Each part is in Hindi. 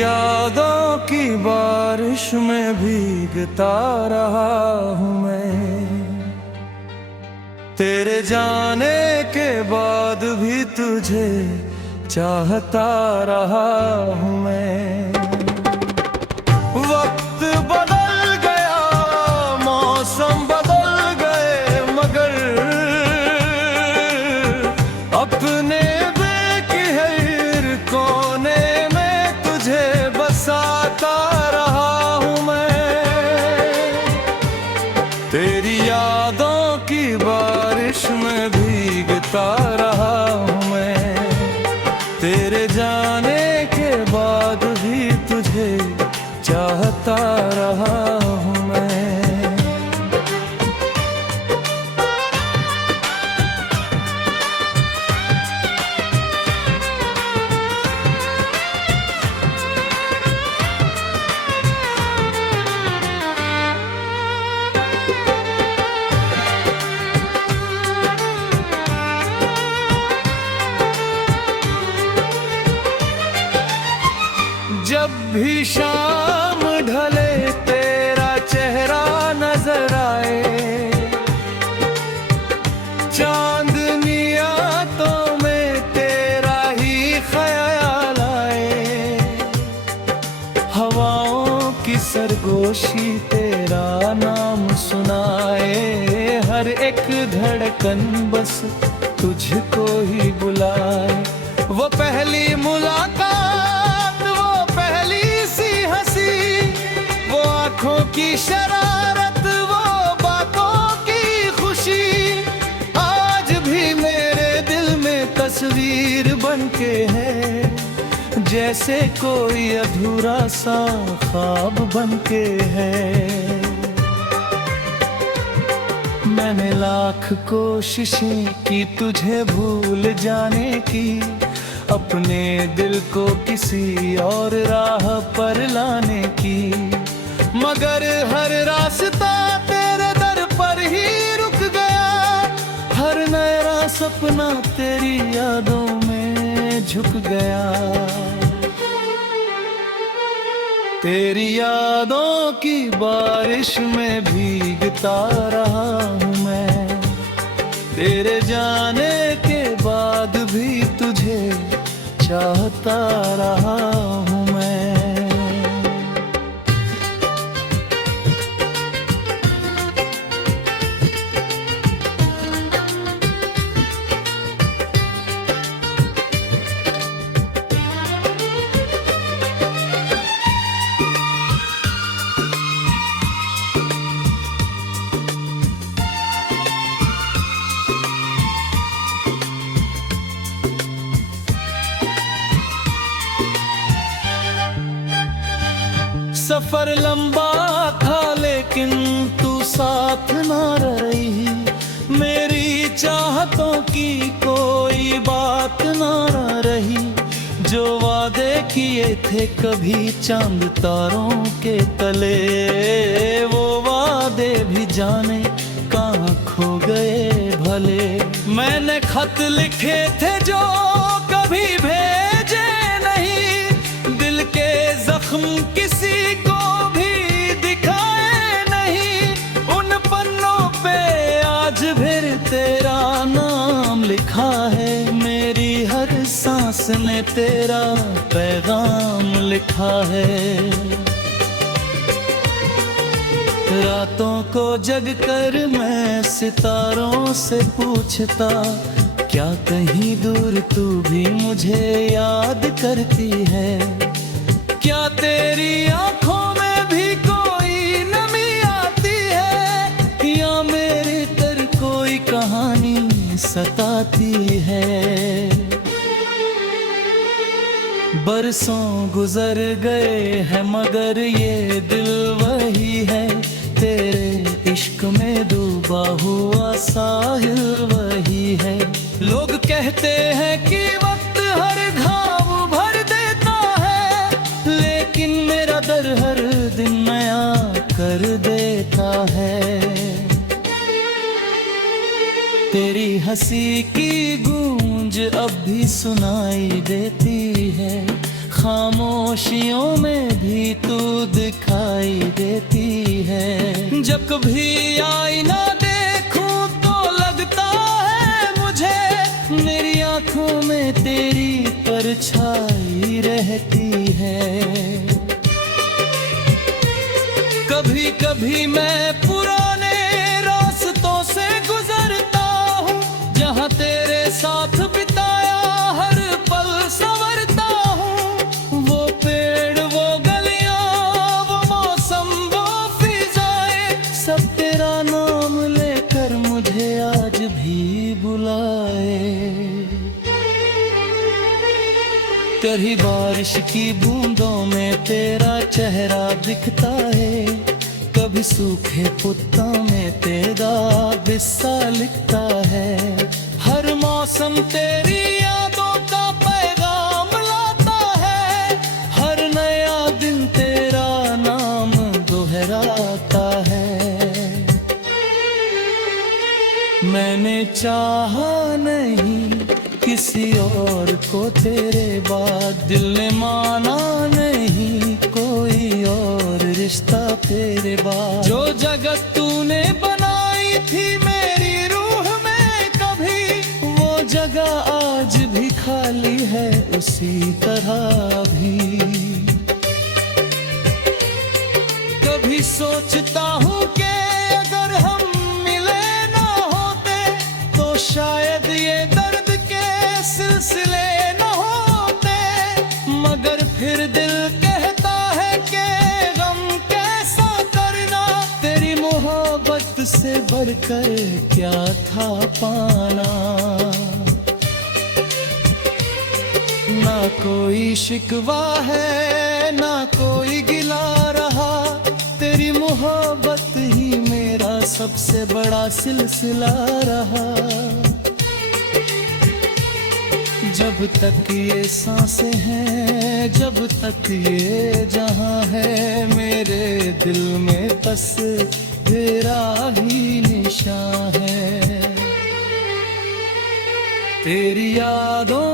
यादों की बारिश में भीगता रहा हूँ मैं, तेरे जाने के बाद भी तुझे चाहता रहा हूँ मैं। वक्त बदल गया, मौसम बदल गए, मगर अपने बेक़िहर कोने में तुझे बसाता रहा हूँ मैं। तेरी यादों की बारिश में भीगता रहा हूँ मैं, तेरे जाने के बाद भी तुझे चाहता रहा हूँ मैं। जब भी शाम ढले तेरा चेहरा नजर आए, चांदनिया तो में तेरा ही ख्याल आए, हवाओं की सरगोशी तेरा नाम सुनाए, हर एक धड़कन बस तुझको ही बुलाए। वो पहली मुलाकात, वो पहली सी हंसी, वो आंखों की शरारत, वो बातों की खुशी, आज भी मेरे दिल में तस्वीर बनके है, जैसे कोई अधूरा सा ख्वाब बनके है। मैंने लाख कोशिशें की तुझे भूल जाने की, अपने दिल को किसी और राह पर लाने की, मगर हर रास्ता तेरे दर पर ही रुक गया, हर नया सपना तेरी यादों में झुक गया। तेरी यादों की बारिश में भीगता रहा हूँ मैं, तेरे जाने के बाद भी तुझे चाहता रहा हूँ मैं। सफर लंबा था लेकिन तू साथ ना रही, मेरी चाहतों की कोई बात ना रही, जो वादे किए थे कभी चांद तारों के तले, वो वादे भी जाने कहाँ खो गए भले। मैंने खत लिखे थे जो कभी भेजे नहीं, दिल के जख्म किसी को भी दिखाए नहीं, उन पन्नों पे आज फिर तेरा नाम लिखा है, मेरी हर सांस ने तेरा पैगाम लिखा है। रातों को जग कर मैं सितारों से पूछता, क्या कहीं दूर तू भी मुझे याद करती है, क्या तेरी आंखों में भी कोई नमी आती है, या मेरे तर कोई कहानी सताती है। बरसों गुजर गए हैं मगर ये दिल वही है, तेरे इश्क में डूबा हुआ साहिल वही है। लोग कहते हैं कि वक्त हर घाव भर देता है, लेकिन मेरा दर हर दिन नया कर देता है। तेरी हंसी की गूंज अब भी सुनाई देती है, खामोशियों में भी तू दिखाई देती है। जब कभी आईना देखूं तो लगता है मुझे मेरी आंखों में तेरी परछाई रहती है। कभी कभी मैं पुराने रास्तों से गुजरता हूँ, जहाँ तेरे साथ बिताया हर पल संवरता हूँ। वो पेड़, वो गलियाँ, वो मौसम, वो फिजाएं, सब तेरा नाम लेकर मुझे आज भी बुलाए। तेरी बारिश की बूंदों में तेरा चेहरा दिखता है, कभी सूखे पुत्तों में तेरा किस्सा लिखता है। हर मौसम तेरी यादों का पैगाम लाता है, हर नया दिन तेरा नाम दोहराता है। मैंने चाहा नहीं किसी और को तेरे बाद, दिल ने माना नहीं कोई और रिश्ता तेरे बाद। जो जगत तूने बनाई थी मेरी रूह में कभी, वो जगह आज भी खाली है उसी तरह भी। कभी सोचता हूँ कि अगर हम मिले ना होते तो शायद ये दर्द सिलसिले न होते, मगर फिर दिल कहता है कि गम कैसा करना, तेरी मोहब्बत से बढ़कर क्या था पाना। ना कोई शिकवा है ना कोई गिला रहा, तेरी मोहब्बत ही मेरा सबसे बड़ा सिलसिला रहा। जब तक ये सांसें हैं, जब तक ये जहां है, मेरे दिल में बस तेरा ही निशान है। तेरी यादों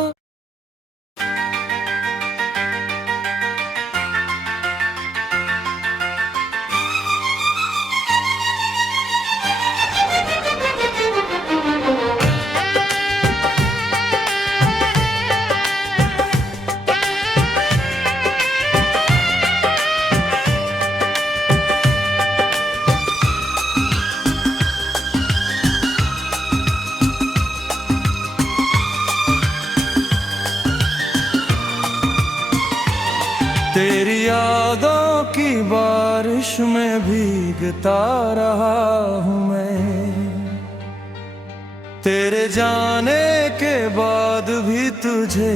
तेरी यादों की बारिश में भीगता रहा हूँ मैं, तेरे जाने के बाद भी तुझे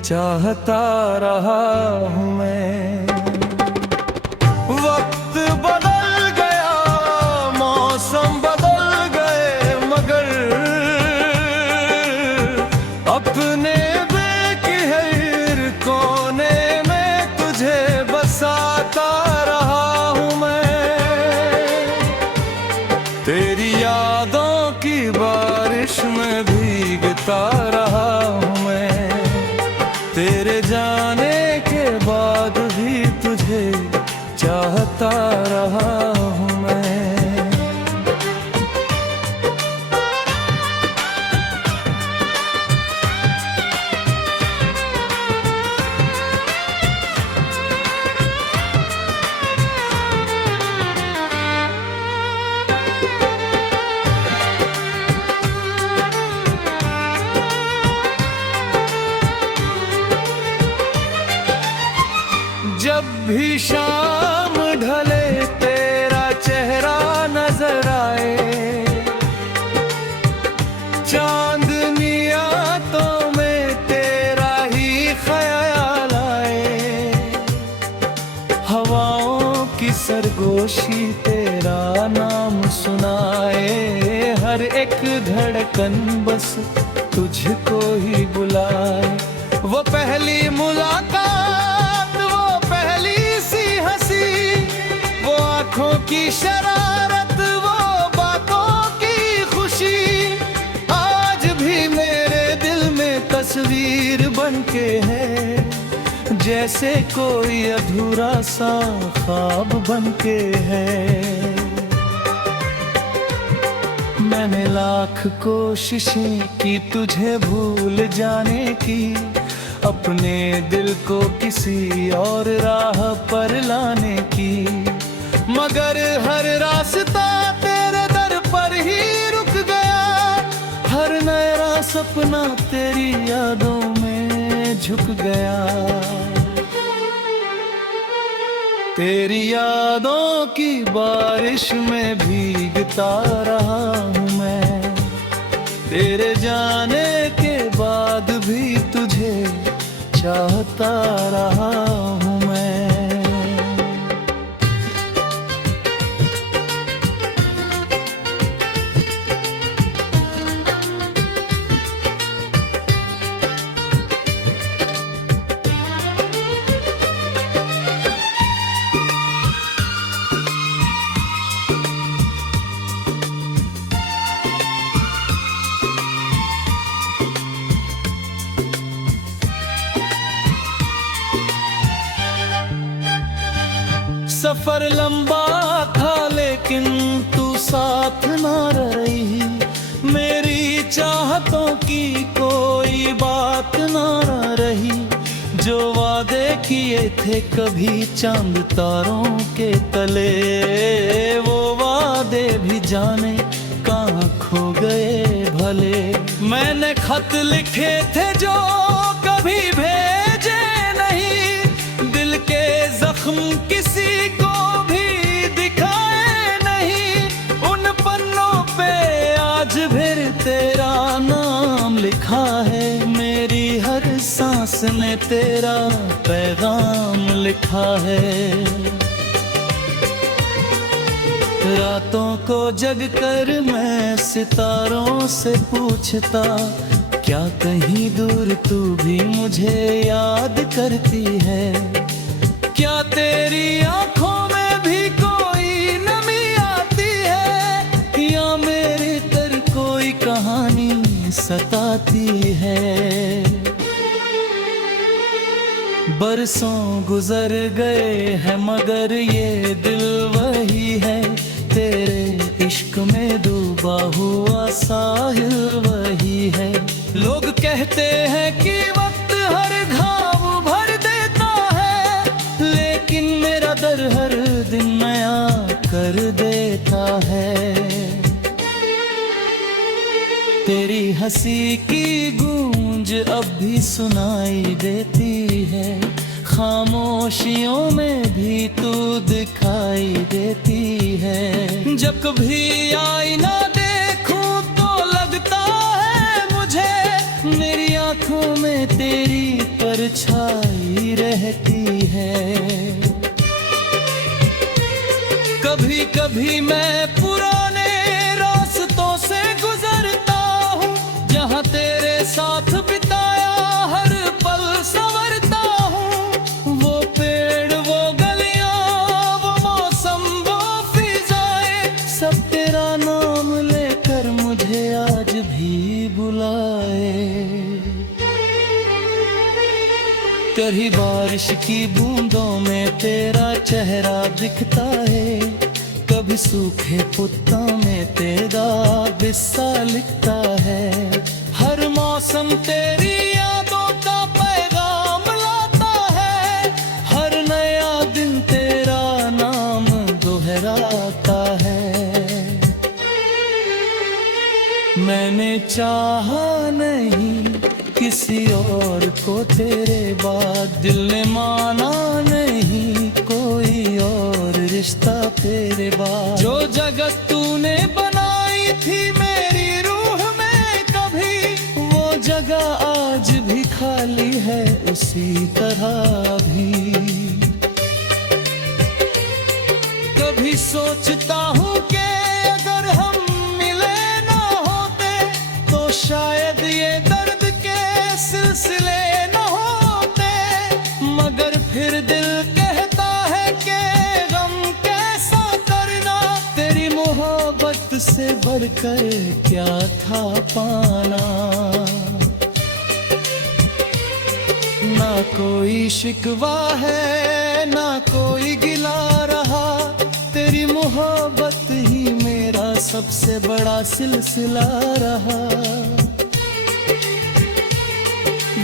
चाहता रहा हूँ मैं। वक्त बदल गया, मौसम बदल गए, मगर अपने बेक़िहर कोने बसाता रहा हूँ मैं। तेरी यादों की बारिश में भीगता रहा हूँ मैं, तेरे जाने के बाद भी तुझे चाहता रहा हूँ मैं। जब भी शाम ढले तेरा चेहरा नजर आए, चांदनिया तो में तेरा ही ख्याल आए। हवाओं की सरगोशी तेरा नाम सुनाए, हर एक धड़कन बस तुझको ही बुलाए। वो पहली मुलाकात, वो पहली सी हंसी, वो आँखों की शरारत, वो बातों की खुशी, आज भी मेरे दिल में तस्वीर बनके है। जैसे कोई अधूरा सा ख्वाब बनके है। मैंने लाख कोशिशें की तुझे भूल जाने की, अपने दिल को किसी और राह पर लाने की, मगर हर रास्ता तेरे दर पर ही रुक गया। हर नया सपना तेरी यादों में झुक गया। तेरी यादों की बारिश में भीगता रहा हूँ मैं, तेरे जाने के बाद भी तुझे चाहता रहा हूँ मैं। सफर लंबा था लेकिन तू साथ ना रही, मेरी चाहतों की कोई बात ना रही। जो वादे किए थे कभी चांद तारों के तले, वो वादे भी जाने कहाँ खो गए भले। मैंने खत लिखे थे जो कभी भेजे नहीं, दिल के जख्म किसी को भी दिखाए नहीं। उन पन्नों पे आज फिर तेरा नाम लिखा है, मेरी हर सांस ने तेरा पैगाम लिखा है। रातों को जगकर मैं सितारों से पूछता, क्या कहीं दूर तू भी मुझे याद करती है? क्या तेरी आंखों में भी कोई नमी आती है, या मेरे तर कोई कहानी सताती है? बरसों गुजर गए हैं मगर ये दिल वही है, तेरे इश्क में डूबा हुआ साहिल वही है। लोग कहते हैं कि वक्त हर घाव भर देता है, लेकिन मेरा दर हर दिन नया कर देता है। तेरी हंसी की गूंज अब भी सुनाई देती है, खामोशियों में भी तू दिखाई देती है। जब कभी आईना देखूं तो लगता है मुझे, मेरी आंखों में तेरी परछाई रहती है। कभी कभी मैं पुराने रास्तों से गुजरता हूँ, जहाँ तेरे साथ बिताया हर पल संवरता हूँ। वो पेड़, वो गलियाँ, वो मौसम, वो फिजाएं, सब तेरा नाम लेकर मुझे आज भी बुलाए। तेरी बारिश की बूंदों में तेरा चेहरा दिखता है, कभी सूखे पुत्तों में तेरा किस्सा लिखता है। हर मौसम तेरी यादों का पैगाम लाता है, हर नया दिन तेरा नाम दोहराता है। मैंने चाहा नहीं किसी और को तेरे बाद, दिल ने माना नहीं कोई और रिश्ता तेरे बाद। जो जगत तूने बनाई थी मेरी रूह में कभी, वो जगह आज भी खाली है उसी तरह भी। कभी सोचता हूँ कि अगर हम मिले ना होते तो शायद ये दर्द के सिलसिले न होते, मगर फिर दिल कहता है कि गम कैसा करना, तेरी मोहब्बत से बढ़कर क्या था पाना। ना कोई शिकवा है ना कोई गिला रहा, तेरी मोहब्बत ही मेरा सबसे बड़ा सिलसिला रहा।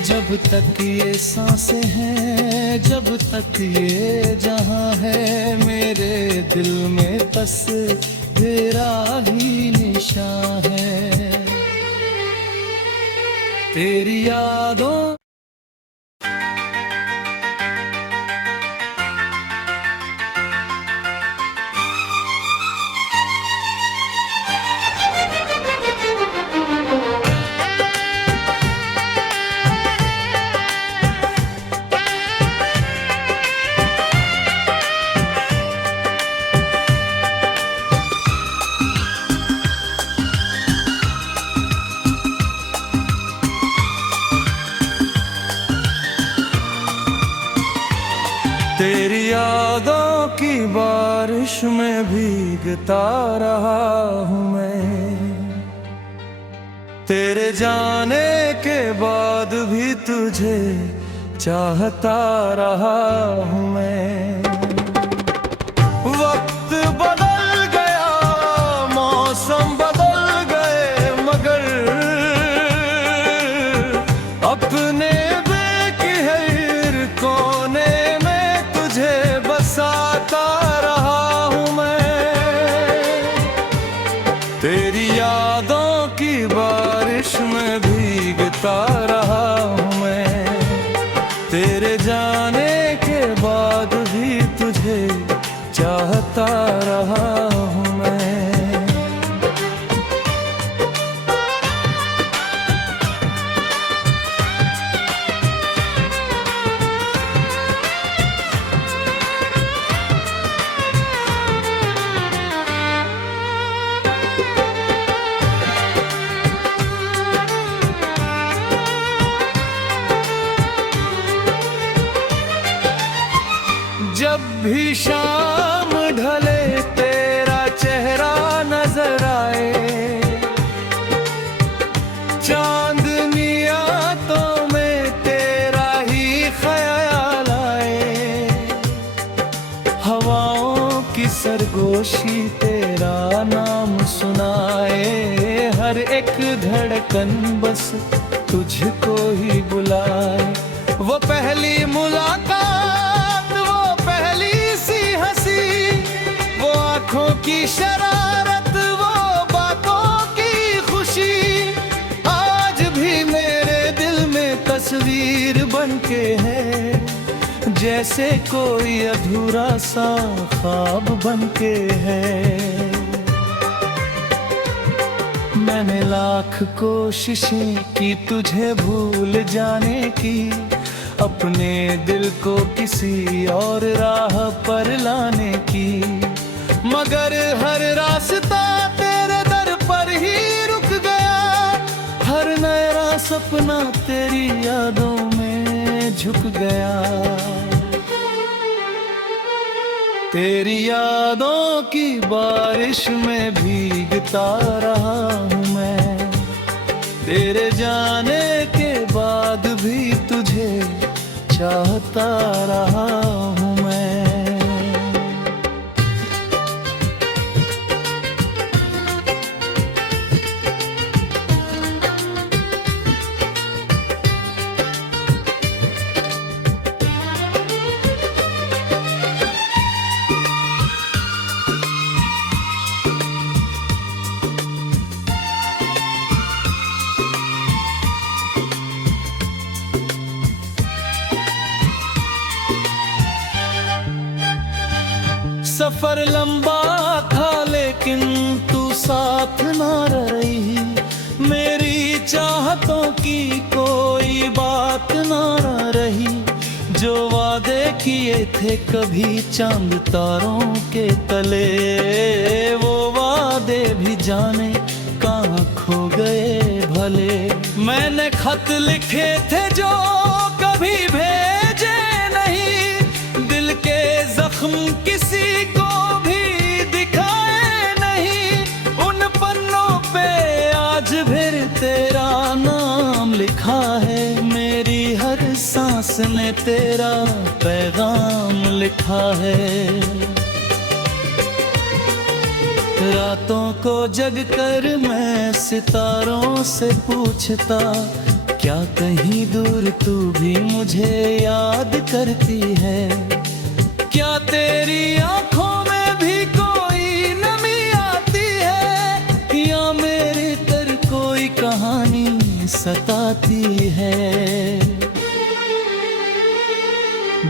जब तक ये सांसें हैं, जब तक ये जहां है, मेरे दिल में बस तेरा ही निशान है। तेरी यादों तेरी यादों की बारिश में भीगता रहा हूँ मैं, तेरे जाने के बाद भी तुझे चाहता रहा हूँ मैं। वक्त बदल गया, मौसम बदल गए, मगर अपने बेक़िहर कोने बसाता रहा हूँ मैं। तेरी यादों की बारिश में भीगता रहा हूँ मैं, तेरे जाने के बाद भी तुझे चाहता रहा हूँ मैं। जब भी शाम ढले तेरा चेहरा नजर आए, चांदनिया तो में तेरा ही ख्याल आए। हवाओं की सरगोशी तेरा नाम सुनाए, हर एक धड़कन बस तुझको ही बुलाए। वो पहली मुलाकात, वो पहली सी हंसी, वो आँखों की शरारत, वो बातों की खुशी, आज भी मेरे दिल में तस्वीर बनके है, जैसे कोई अधूरा सा ख्वाब बनके है। मैंने लाख कोशिशें की तुझे भूल जाने की, अपने दिल को किसी और राह पर लाने की, मगर हर रास्ता तेरे दर पर ही रुक गया। हर नया सपना तेरी यादों में झुक गया। तेरी यादों की बारिश में भीगता रहा हूँ मैं, तेरे जाने के बाद भी तुझे चाहता रहा हूँ मैं। सफर लंबा था लेकिन तू साथ ना रही, मेरी चाहतों की कोई बात ना रही। जो वादे किए थे कभी चांद तारों के तले, वो वादे भी जाने कहाँ खो गए भले। मैंने खत लिखे थे जो कभी भेजे नहीं, दिल के जख्म किसी को भी दिखाए नहीं। उन पन्नों पे आज फिर तेरा नाम लिखा है, मेरी हर सांस सांस ने तेरा पैगाम लिखा है। रातों को जग कर मैं सितारों से पूछता, क्या कहीं दूर तू भी मुझे याद करती है? क्या तेरी आंखों में भी कोई नमी आती है, या मेरे तर कोई कहानी सताती है?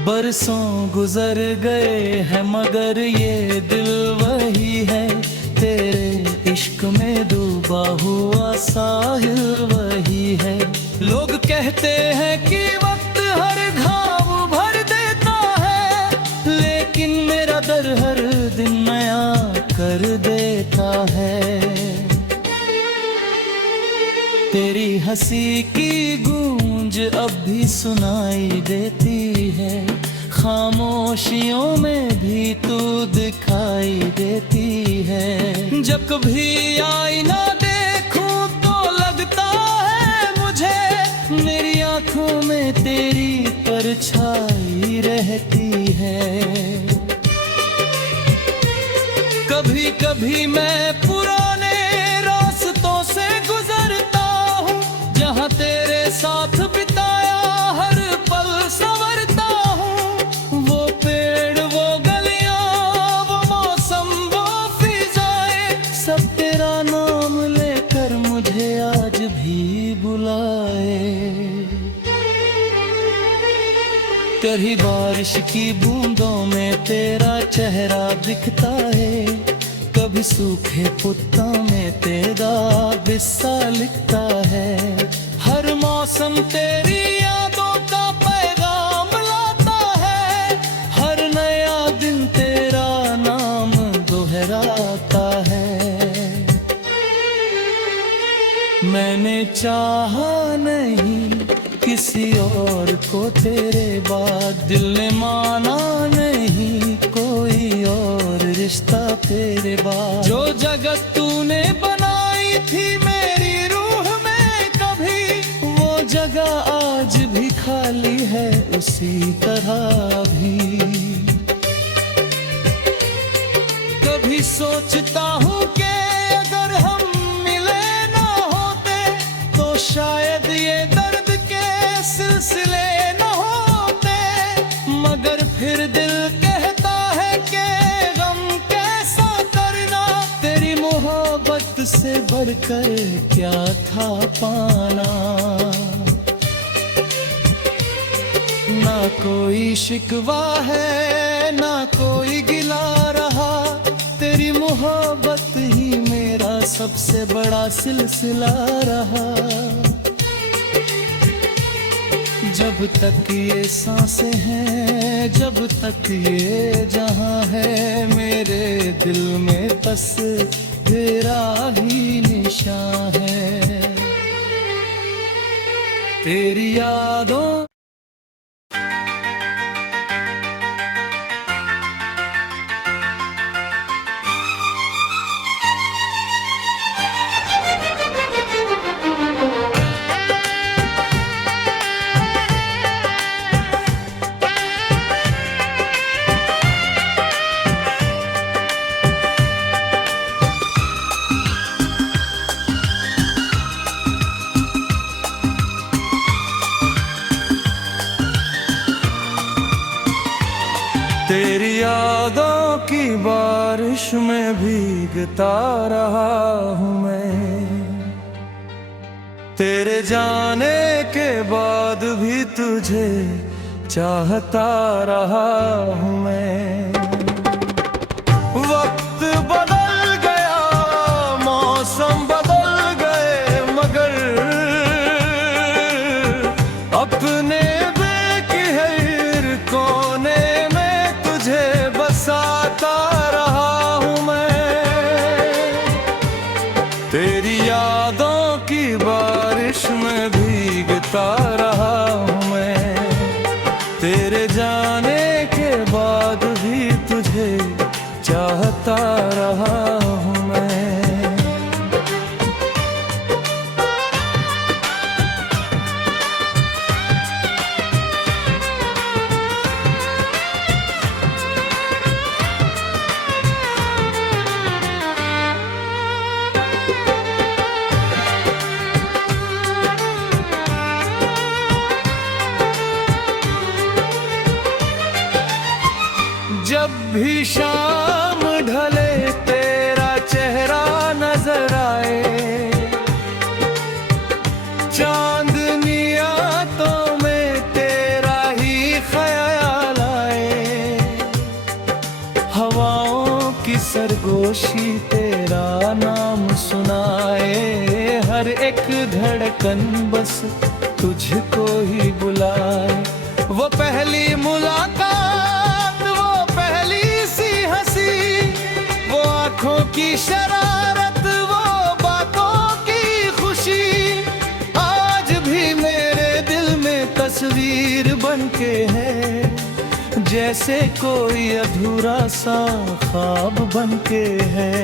बरसों गुजर गए हैं मगर ये दिल वही है, तेरे इश्क में डूबा हुआ साहिल वही है। लोग कहते हैं कि वक्त हर घाव भर देता है, लेकिन मेरा दर हर दिन नया कर देता है। तेरी हंसी की गूंज अब भी सुनाई देती है, खामोशियों में भी तू दिखाई देती है। जब कभी आईना देखूं तो लगता है मुझे, मेरी आंखों में तेरी परछाई रहती है। कभी कभी मैं पुराने रास्तों से गुजरता हूँ, जहाँ तेरे साथ बिताया हर पल संवरता हूँ। वो पेड़, वो गलियाँ, वो मौसम, वो फिजाएं, सब तेरा नाम लेकर मुझे आज भी बुलाए। तेरी बारिश की बूंदों में तेरा चेहरा दिखता है, कभी सूखे पुत्तों में तेरा किस्सा लिखता है। हर मौसम तेरी यादों का पैगाम लाता है, हर नया दिन तेरा नाम दोहराता है। मैंने चाहा नहीं किसी और को तेरे बाद, दिल ने माना नहीं कोई और रिश्ता तेरे बाद। जो जगत तूने बनाई थी मेरी रूह में कभी, वो जगह आज भी खाली है उसी तरह भी। कभी सोचता हूँ कि अगर हम मिले ना होते तो शायद ये दर्द सिलसिले न होते, मगर फिर दिल कहता है कि गम कैसा करना, तेरी मोहब्बत से बढ़कर क्या था पाना। ना कोई शिकवा है ना कोई गिला रहा, तेरी मोहब्बत ही मेरा सबसे बड़ा सिलसिला रहा। जब तक ये सांसें हैं, जब तक ये जहां है, मेरे दिल में बस तेरा ही निशान है। तेरी यादों तेरी यादों की बारिश में भीगता रहा हूँ मैं, तेरे जाने के बाद भी तुझे चाहता रहा हूँ मैं। वक्त बदल गया, मौसम बदल गए, मगर अपने बेक़िहर कोने बसाता रहा हूँ मैं। तेरी यादों की बारिश में भीगता रहा हूँ मैं, तेरे जाने के बाद भी तुझे चाहता रहा हूँ मैं। जब भी शाम ढले तेरा चेहरा नजर आए, चांदनिया तो में तेरा ही ख्याल आए। हवाओं की सरगोशी तेरा नाम सुनाए, हर एक धड़कन बस तुझको ही बुलाए। वो पहली मुलाकात, वो पहली सी हंसी, वो आंखों की शरारत, वो बातों की खुशी, आज भी मेरे दिल में तस्वीर बनके है, जैसे कोई अधूरा सा ख्वाब बनके है।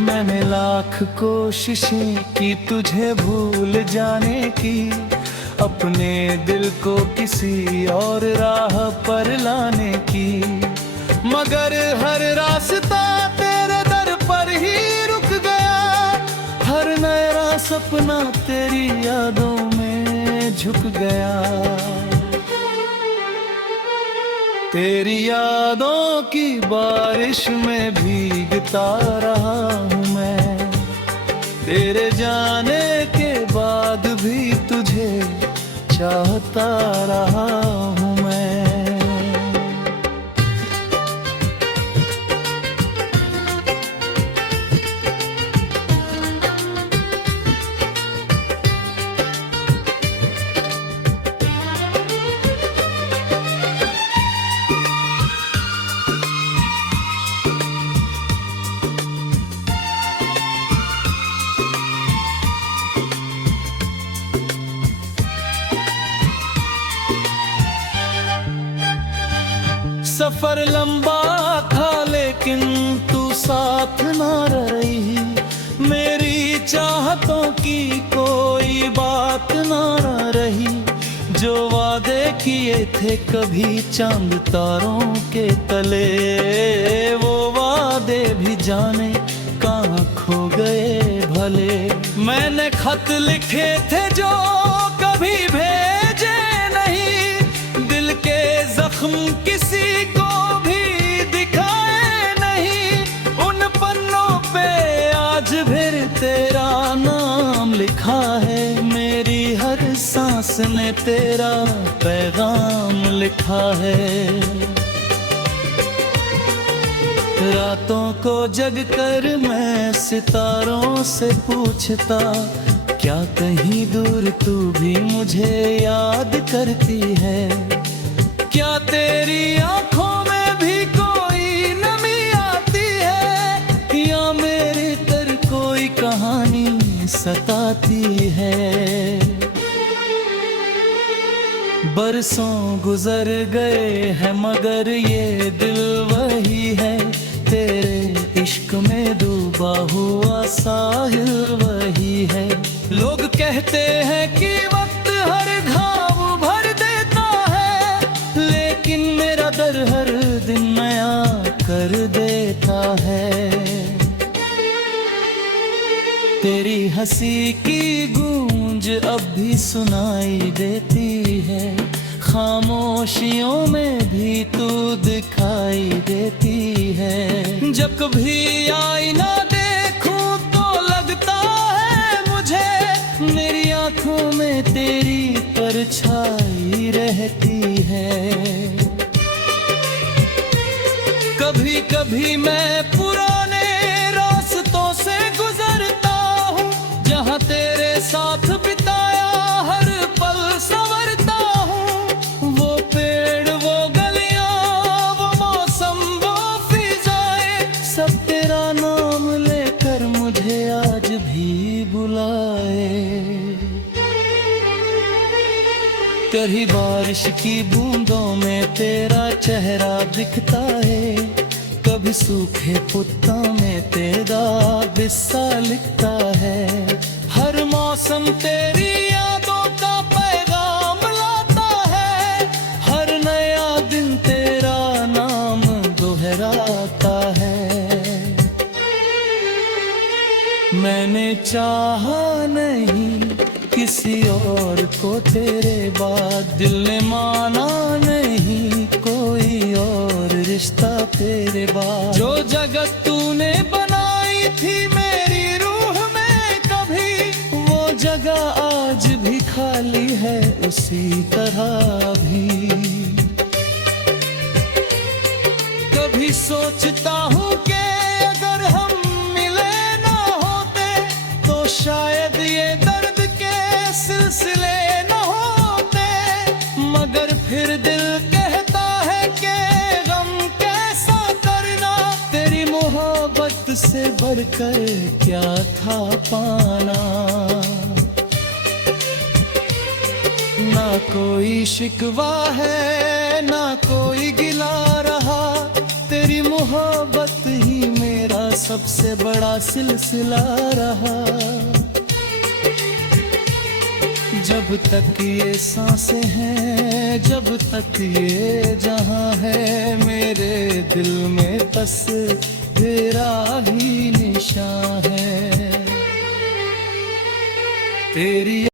मैंने लाख कोशिशें की तुझे भूल जाने की, अपने दिल को किसी और राह पर लाने की, मगर हर रास्ता तेरे दर पर ही रुक गया। हर नया सपना तेरी यादों में झुक गया। तेरी यादों की बारिश में भीगता रहा हूँ मैं, तेरे जाने के बाद भी तुझे चाहता रहा हूँ मैं। सफर लंबा था लेकिन तू साथ ना रही, मेरी चाहतों की कोई बात ना रही। जो वादे किए थे कभी चांद तारों के तले, वो वादे भी जाने कहाँ खो गए भले। मैंने खत लिखे थे जो कभी भेजे नहीं, दिल के जख्म किसी को भी दिखाए नहीं। उन पन्नों पे आज फिर तेरा नाम लिखा है, मेरी हर सांस ने तेरा पैगाम लिखा है। रातों को जगकर मैं सितारों से पूछता, क्या कहीं दूर तू भी मुझे याद करती है? क्या तेरी आंखों में भी कोई नमी आती है, या मेरे तर कोई कहानी सताती है? बरसों गुजर गए हैं मगर ये दिल वही है, तेरे इश्क में डूबा हुआ साहिल वही है। लोग कहते हैं कि वक्त हर घाव भर देता है, लेकिन मेरा दर हर दिन नया कर देता है। तेरी हंसी की गूंज अब भी सुनाई देती है, खामोशियों में भी तू दिखाई देती है। जब कभी आईना देखूं तो लगता है मुझे, मेरी आंखों में तेरी परछाई रहती है। कभी कभी मैं पुराने रास्तों से गुजरता हूँ, जहाँ तेरे साथ बिताया हर पल संवरता हूँ। वो पेड़, वो गलियाँ, वो मौसम, वो फिजाएं, सब तेरा नाम लेकर मुझे आज भी बुलाए। तेरी बारिश की बूंदों में तेरा चेहरा दिखता है, कभी सूखे पुत्तों में तेरा किस्सा लिखता है। हर मौसम तेरी यादों का पैगाम लाता है, हर नया दिन तेरा नाम दोहराता है। मैंने चाहा नहीं किसी और को तेरे बाद। दिल ने माना नहीं कोई और रिश्ता तेरे बाद। जो जगत तूने बनाई थी मेरी रूह में कभी, वो जगह आज भी खाली है उसी तरह भी। कभी सोचता हूँ कि अगर हम मिले ना होते तो शायद ये दर्द के सिलसिले न होते। मगर फिर दिल कहता है कि गम कैसा करना, तेरी मोहब्बत से बढ़कर क्या था पाना। ना कोई शिकवा है ना कोई गिला रहा, तेरी मोहब्बत ही मेरा सबसे बड़ा सिलसिला रहा। जब तक ये सांसें हैं, जब तक ये जहां है, मेरे दिल में बस तेरा ही निशान है। तेरी